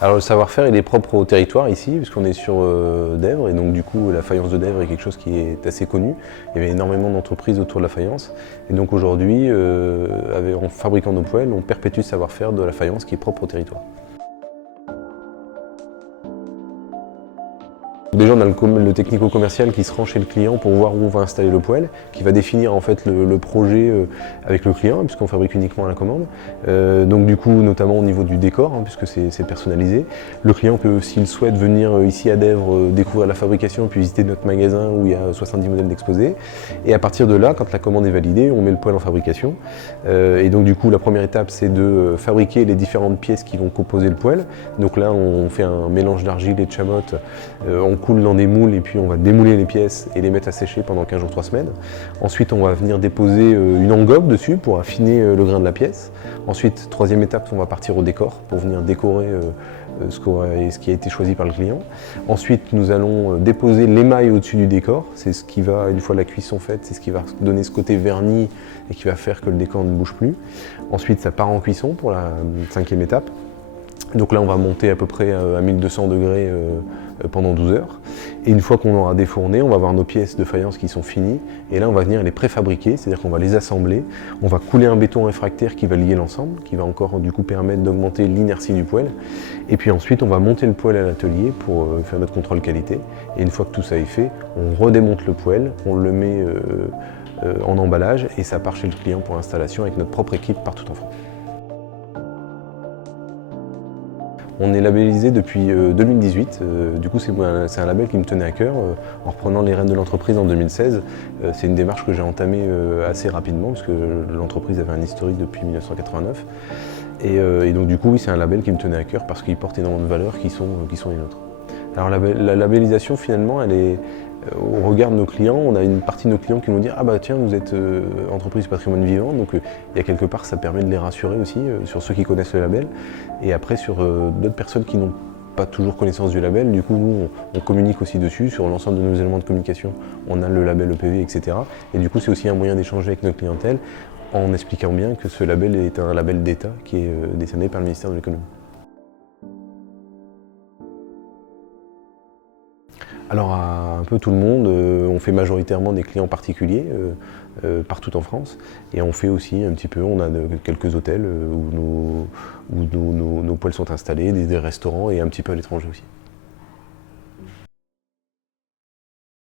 Alors le savoir-faire il est propre au territoire ici, puisqu'on est sur Dèvres, et donc du coup la faïence de Dèvres est quelque chose qui est assez connu. Il y avait énormément d'entreprises autour de la faïence, et donc aujourd'hui, en fabriquant nos poêles, on perpétue le savoir-faire de la faïence qui est propre au territoire. Déjà, on a le technico-commercial qui se rend chez le client pour voir où on va installer le poêle, qui va définir en fait le projet avec le client, puisqu'on fabrique uniquement à la commande. Donc du coup, notamment au niveau du décor, puisque c'est personnalisé. Le client peut, s'il souhaite, venir ici à Dèvres découvrir la fabrication, puis visiter notre magasin où il y a 70 modèles d'exposés. Et à partir de là, quand la commande est validée, on met le poêle en fabrication. Et donc du coup, la première étape, c'est de fabriquer les différentes pièces qui vont composer le poêle. Donc là, on fait un mélange d'argile et de chamotte. On coule dans des moules et puis on va démouler les pièces et les mettre à sécher pendant 15 jours, 3 semaines. Ensuite, on va venir déposer une engobe dessus pour affiner le grain de la pièce. Ensuite, troisième étape, on va partir au décor pour venir décorer ce qui a été choisi par le client. Ensuite, nous allons déposer l'émail au-dessus du décor. C'est ce qui va, une fois la cuisson faite, c'est ce qui va donner ce côté verni et qui va faire que le décor ne bouge plus. Ensuite, ça part en cuisson pour la cinquième étape. Donc là, on va monter à peu près à 1200 degrés pendant 12 heures. Et une fois qu'on aura défourné, on va avoir nos pièces de faïence qui sont finies. Et là, on va venir les préfabriquer, c'est-à-dire qu'on va les assembler. On va couler un béton réfractaire qui va lier l'ensemble, qui va encore du coup permettre d'augmenter l'inertie du poêle. Et puis ensuite, on va monter le poêle à l'atelier pour faire notre contrôle qualité. Et une fois que tout ça est fait, on redémonte le poêle, on le met en emballage et ça part chez le client pour l'installation avec notre propre équipe partout en France. On est labellisé depuis 2018, du coup c'est un label qui me tenait à cœur. En reprenant les rênes de l'entreprise en 2016, c'est une démarche que j'ai entamée assez rapidement parce que l'entreprise avait un historique depuis 1989. Et donc du coup oui, c'est un label qui me tenait à cœur parce qu'il porte énormément de valeurs qui sont les nôtres. Alors la labellisation finalement, elle est au regard de nos clients, on a une partie de nos clients qui nous disent « Ah bah tiens, vous êtes entreprise patrimoine vivant », donc il y a quelque part, ça permet de les rassurer aussi sur ceux qui connaissent le label. Et après sur d'autres personnes qui n'ont pas toujours connaissance du label, du coup nous on communique aussi dessus, sur l'ensemble de nos éléments de communication, on a le label EPV, etc. Et du coup c'est aussi un moyen d'échanger avec notre clientèle en expliquant bien que ce label est un label d'État qui est décerné par le ministère de l'économie. Alors à un peu tout le monde, on fait majoritairement des clients particuliers partout en France et on fait aussi un petit peu, on a quelques hôtels où nos poêles sont installés, des restaurants et un petit peu à l'étranger aussi.